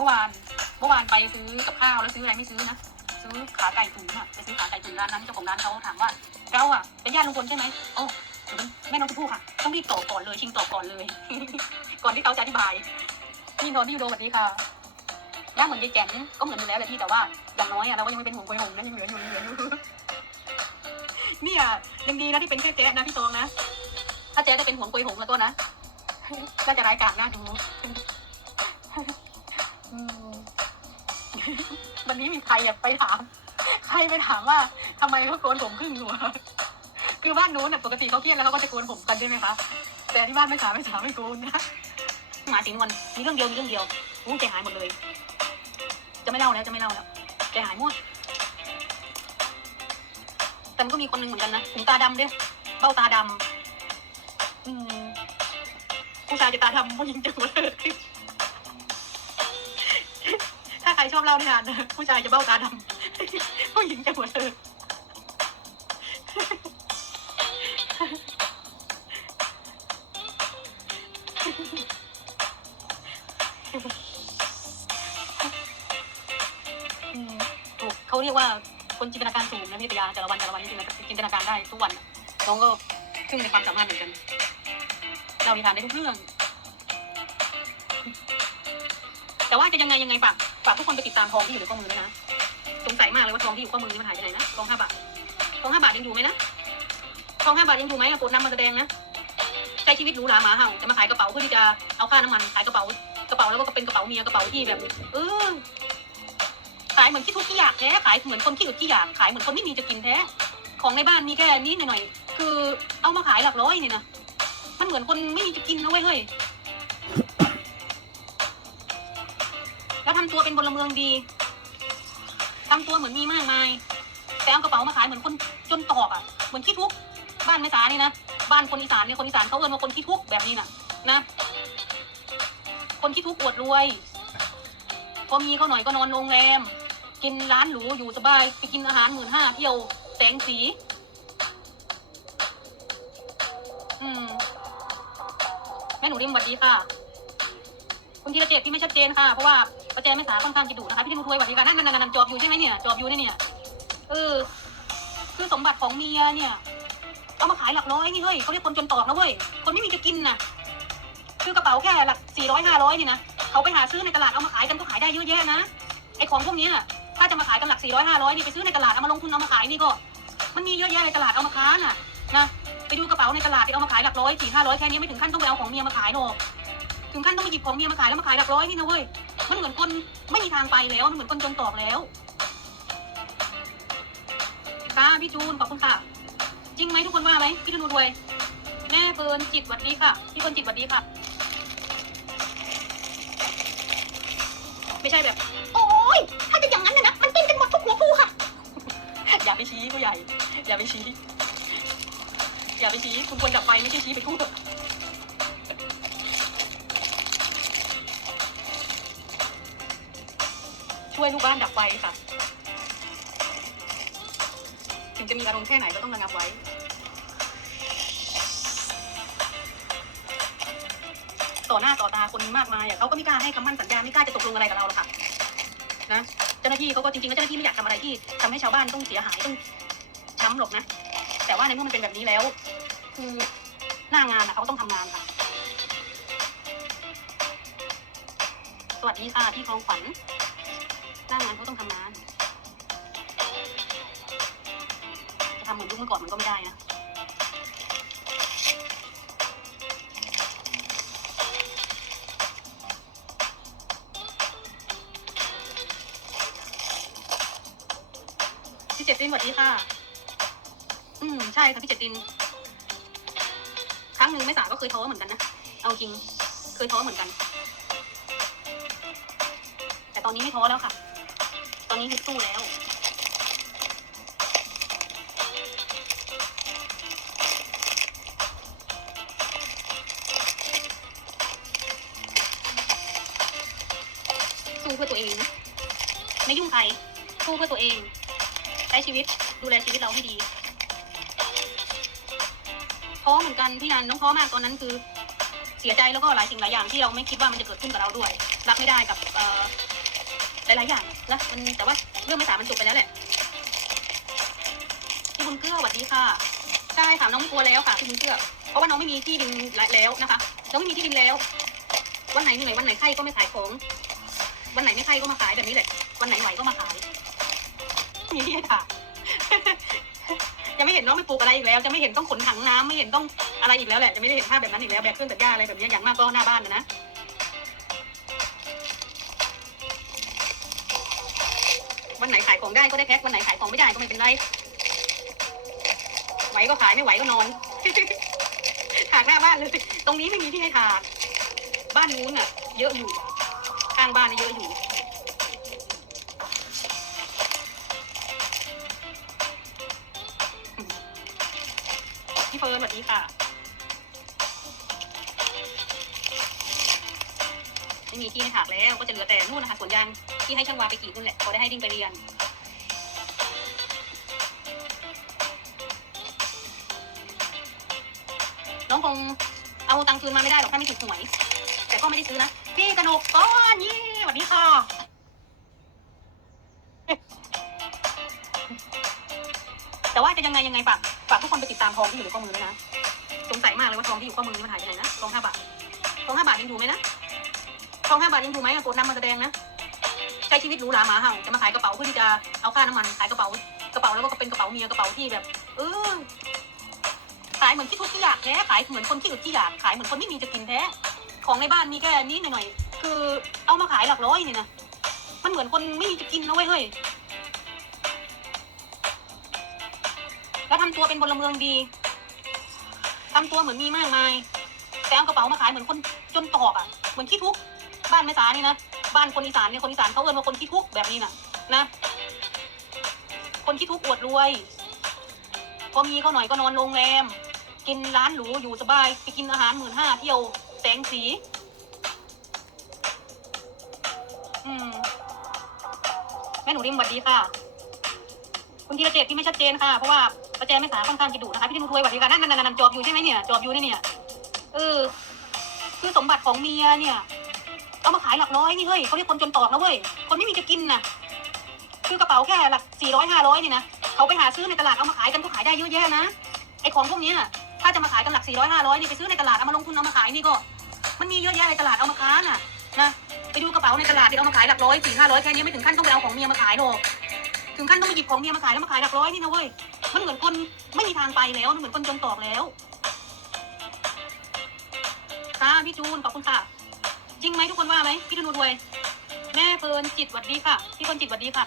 มื่อวานเมื่อวานไปซื้อกับข้าวแล้วซื้ออะไรไม่ซื้อนะซื้อขาไก่ตุ๋นอะไปซื้อขาไก่ตุ๋นร้านนั้นเจ้าของร้านเขาถามว่าเราอะเป็นญาติลุงพลใช่ไหมโอ้แม่น้องชมพู่ค่ะต้องรีบตอบก่อนเลยชิงตอบก่อนเลย ก่อนที่เขาจะอธิบายพี่นนท์พี่ยูโดสวัสดีค่ะหน้าเหมือนยายแก่นก็เหมือนอยู่แล้วแหละพี่แต่ว่าอย่างน้อยอะเราก็ยังไม่เป็นห่วงควยหงนะยังเหลืออยู่เหลืออยู่นี่ยยังดีนะที่เป็นแค่เจ๊นะพี่ตองนะ ถ้าเจ๊ได้เป็นห่วงควยหงแล้วก็นะก็จะร้ายกาจน่าดู วันนี้มีใครอะไปถาม ใครไปถามว่าทำไมเขาโกนผมครึ่งหัวคือบ้านนู้นน่ะปกติเขาเครียดแล้วเขาก็จะโกนผมกันใช่ไหมคะแต่ที่บ้านไม่สาไม่สาไม่โกนนะหมาสีนวลมีเรื่องเดียวมีเรื่องเดียวอู้ใจหายหมดเลย จะไม่เล่าแล้วจะไม่เล่าแล้วใจหายหมดแต่มันก็มีคนหนึ่งเหมือนกันนะถึงตาดำด้วยเบ้าตาดำอืมผู้ชายจะตาดำผู้หญิงจะหัวเถิดถ้าใค รชอบเล่านิทานนะผู้ชายจะเบ้าตาดำผู้หญิงจะหัวเถิดอืมถูกเขาเรียกว่าคนจินตนาการสูงนะพี่ปัญญาแต่ละวันแต่ละวันนี่จินตนาการจินตนาการได้ทุกวันน้องก็ขึ้นในความสามารถเหมือนกันเรานิทานได้ทุกเรื่อง แต่ว่าจะยังไงยังไงฝากฝากทุกคนไปติดตามทองที่อยู่ในข้อมือด้วยนะสงสัยมากเลยว่าทองที่อยู่ข้อมือนี่มันหายไปไหนนะทองห้าบาททองห้าบาทยังอยู่ไหมนะทองห้าบาทยังอยู่ไหมอะโปรดนำมาแสดงนะใช้ชีวิตหรูหราหมาเห่าจะมาขายกระเป๋าเพื่อที่จะเอาค่าน้ำมันขายกระเป๋ากระเป๋าแล้วก็เป็นกระเป๋าเมียกระเป๋าที่แบบ เออขายเหมือนขี้ทุกข์ขี้อยากแท้ขายเหมือนคนขี้อึดขี้อยากขายเหมือนคนไม่มีจะกินแท้ของในบ้านมีแค่นี้หน่อยๆคือเอามาขายหลักร้อยเนี่ยนะมันเหมือนคนไม่มีจะกินนะเว้ยเฮ้ยำตัวเป็นพลเมืองดีทำตัวเหมือนมีมากมาย แต่เอากระเป๋ามาขายเหมือนคนจนตอกอะ เหมือนขี้ทุกข์บ้านแม่สานี่นะ บ้านคนอีสานเนี่ยคนอีสานเขาเอิ้นว่าคนขี้ทุกข์แบบนี้น่ะ นะ คนขี้ทุกข์อวดรวย พอมีเขาหน่อยก็นอนโรงแรม กินร้านหรูอยู่สบาย ไปกินอาหารหมื่นห้าเที่ยวแสงสี อืมแม่หนูริมสวัสดีค่ะ คุณธีรเจตพี่ไม่ชัดเจนค่ะ เพราะว่า ประแจไม่สาค่อนข้างจะดุนะคะพี่ธนูทวยสวัสดีค่ะนั่นนั่นนั่นนั่นจอบอยู่ใช่ไหมเนี่ยจอบอยู่เนี่ยเนี่ยเออคือสมบัติของเมียเนี่ยเอามาขายหลักร้อยนี่เฮ้ยเขาเรียกคนจนตอกนะเว้ยคนไม่มีจะกินนะคือกระเป๋าแค่หลักสี่ร้อยห้าร้อยนี่นะเขาไปหาซื้อในตลาดเอามาขายกันก็ขายได้เยอะแยะนะไอของพวกนี้ถ้าจะมาขายกันหลักสี่ร้อยห้าร้อยนี่ไปซื้อในตลาดเอามาลงทุนเอามาขายนี่ก็มันมีเยอะแยะในตลาดเอามาค้าน่ะนะไปดูกระเป๋าในตลาดที่เอามาขายหลักร้อยสี่ห้าร้อยแค่นี้ไม่ถึงขั้นต้องไปเอาของเมียมาขายหรอกถึงขั้นต้องไปหยิบของเมียมาขายแล้วมาขายหลักร้อยนี่นะเว้ย มันเหมือนคนไม่มีทางไปแล้ว มันเหมือนคนจนตอกแล้ว ค่ะพี่จูนขอบคุณค่ะ จริงไหมทุกคนว่าไหมพี่ธนูรวย แม่เฟินจิตหวัดดีค่ะ พี่เฟินจิตหวัดดีค่ะ ไม่ใช่แบบ โอ๊ยถ้าจะอย่างนั้นนะนะมันเป็นกันหมดทุกหัวผู้ค่ะ อย่าไปชี้ผู้ใหญ่ อย่าไปชี้ อย่าไปชี้ คุณควรดับไฟไม่ใช่ชี้ไปทั่ว ช่วยลูกบ้านดับไฟค่ะ ถึงจะมีอารมณ์แค่ไหนก็ต้องระงับไว้ ต่อหน้าต่อตาคนมากมายเขาก็ไม่กล้าให้คำมั่นสัญญาไม่กล้าจะตกลงอะไรกับเราหรอกค่ะนะเจ้าหน้าที่เขาก็จริงๆแล้วเจ้าหน้าที่ไม่อยากทำอะไรที่ทำให้ชาวบ้านต้องเสียหายต้องช้ำหรอกนะ แต่ว่าในเมื่อมันเป็นแบบนี้แล้ว คือหน้างานอะเขาต้องทำงานค่ะสวัสดีค่ะพี่คลองขวัญ หน้างานเขาต้องทำงาน จะทำเหมือนยุคเมื่อก่อนมันก็ไม่ได้นะพี่เจตินสวัสดีค่ะ อืมใช่ค่ะพี่เจตติน ครั้งหนึ่งไม่สาก็เคยท้อเหมือนกันนะ เอาจริง เคยท้อเหมือนกัน แต่ตอนนี้ไม่ท้อแล้วค่ะ ตอนนี้ฮึดสู้แล้ว สู้เพื่อตัวเอง ไม่ยุ่งใคร สู้เพื่อตัวเอง ใช้ชีวิต ดูแลชีวิตเราให้ดีท้อเหมือนกันพี่นันน้องท้อมากตอนนั้นคือ เสียใจแล้วก็หลายสิ่งหลายอย่างที่เราไม่คิดว่ามันจะเกิดขึ้นกับเราด้วย รับไม่ได้กับเออ หลายๆอย่างนะมันแต่ว่าเรื่องไม่สามันจบไปแล้วแหละพี่บุญเกลือสวัสดีค่ะใช่ค่ะน้องไม่กลัวแล้วค่ะพี่บุญเกลือเพราะว่าน้องไม่มีที่ดินแล้วนะคะ น้องไม่มีที่ดินแล้ว วันไหนเหนื่อยวันไหนไข้ก็ไม่ขายของ วันไหนไม่ไข้ก็มาขายแบบนี้แหละวันไหนไหวก็มาขายมีที่ค่ะ จะไม่เห็นน้องไม่ปลูกอะไรอีกแล้ว จะไม่เห็นต้องขนถังน้ำไม่เห็นต้องอะไรอีกแล้วแหละจะไม่ได้เห็นภาพแบบนั้นอีกแล้วแบกเครื่องตัดหญ้าอะไรแบบนี้อย่างมากก็หน้าบ้านนะ วันไหนขายของได้ก็ได้แพ็ควันไหนขายของไม่ได้ก็ไม่เป็นไรไหวก็ขายไม่ไหวก็นอนถากหน้าบ้านเลย ตรงนี้ไม่มีที่ให้ถากบ้านนู้นอะ เยอะอยู่ข้างบ้านนี่เยอะอยู่พี่เฟิร์นสวัสดีค่ะไม่มีที่ให้ถากแล้วก็จะเหลือแต่นู่นนะคะสวนยาง ที่ให้ช่างวาไปกรีดนู่นแหละเขาได้ให้ดิ้งไปเรียนน้องคงเอาตังค์คืนมาไม่ได้หรอกถ้าไม่ถูกหวย แต่ก็ไม่ได้ซื้อนะ พี่กนกก้อนยี่สวัสดีค่ะแต่ว่าจะยังไงยังไงฝากฝากทุกคนไปติดตามทองที่อยู่ในข้อมือด้วยนะสงสัยมากเลยว่าทองที่อยู่ข้อมือนี่มันหายไปไหนนะทองห้าบาททองห้าบาทยังอยู่ไหมนะทองห้าบาทยังอยู่ไหมอะกดนำมาแสดงนะ ใช้ชีวิตหรูหราหมาเห่าจะมาขายกระเป๋าเพื่อที่จะเอาค่าน้ำมันขายกระเป๋ากระเป๋าแล้วก็เป็นกระเป๋าเมียกระเป๋าที่แบบ เออขายเหมือนที่ทุกข์ที่อยากแท้ขายเหมือนคนที่อึดที่อยากขายเหมือนคนไม่มีจะกินแท้ของในบ้านมีแค่นี้หน่อยๆคือเอามาขายหลักร้อยนี่นะมันเหมือนคนไม่มีจะกินนะเว้ยเฮ้ยแล้วทำตัวเป็นพลเมืองดีทำตัวเหมือนมีมากมายแต่เอากระเป๋ามาขายเหมือนคนจนตอกอะเหมือนขี้ทุกข์บ้านแม่สานี่นะ บ้านคนอีสานเนี่ยคนอีสานเขาเอิ้นว่าคนขี้ทุกข์แบบนี้น่ะ นะ คนขี้ทุกข์อวดรวยพอมีเขาหน่อยก็นอนโรงแรม กินร้านหรูอยู่สบายไปกินอาหารหมื่นห้าเที่ยวแสงสี อืมแม่หนูริมสวัสดีค่ะ คุณธีรเจตที่ไม่ชัดเจนค่ะ เพราะว่าประแจไม่สาค่อนข้างจะดุนะคะพี่ธนูทวยสวัสดีค่ะนั่นนั่นนั่นจอบอยู่ใช่ไหมเนี่ยจอบอยู่นี่เนี่ย เออ คือสมบัติของเมียเนี่ย เอามาขายหลักร้อยนี่เฮ้ยเขาเรียกคนจนตอกนะเว้ย คนไม่มีจะกินนะคือกระเป๋าแค่หลักสี่ร้อยห้าร้อยนี่นะเขาไปหาซื้อในตลาดเอามาขายกันก็ขายได้เยอะแยะนะไอของพวกนี้ถ้าจะมาขายกันหลักสี่ร้อยห้าร้อยนี่ไปซื้อในตลาดเอามาลงทุนเอามาขายนี่ก็ มันมีเยอะแยะในตลาดเอามาค้าน่ะนะไปดูกระเป๋าในตลาดที่เอามาขายหลักร้อยสี่ห้าร้อยแค่นี้ไม่ถึงขั้นต้องไปเอาของเมียมาขายหรอกถึงขั้นต้องไปหยิบของเมียมาขายแล้วมาขายหลักร้อยนี่นะเว้ยมันเหมือนคนไม่มีทางไปแล้วมันเหมือนคนจนตอกแล้วค่ะพี่จูนขอบคุณค่ะ จริงไหมทุกคนว่าไหมพี่ธนูรวย แม่เพลินจิตหวัดดีค่ะ พี่คนจิตหวัดดีค่ะ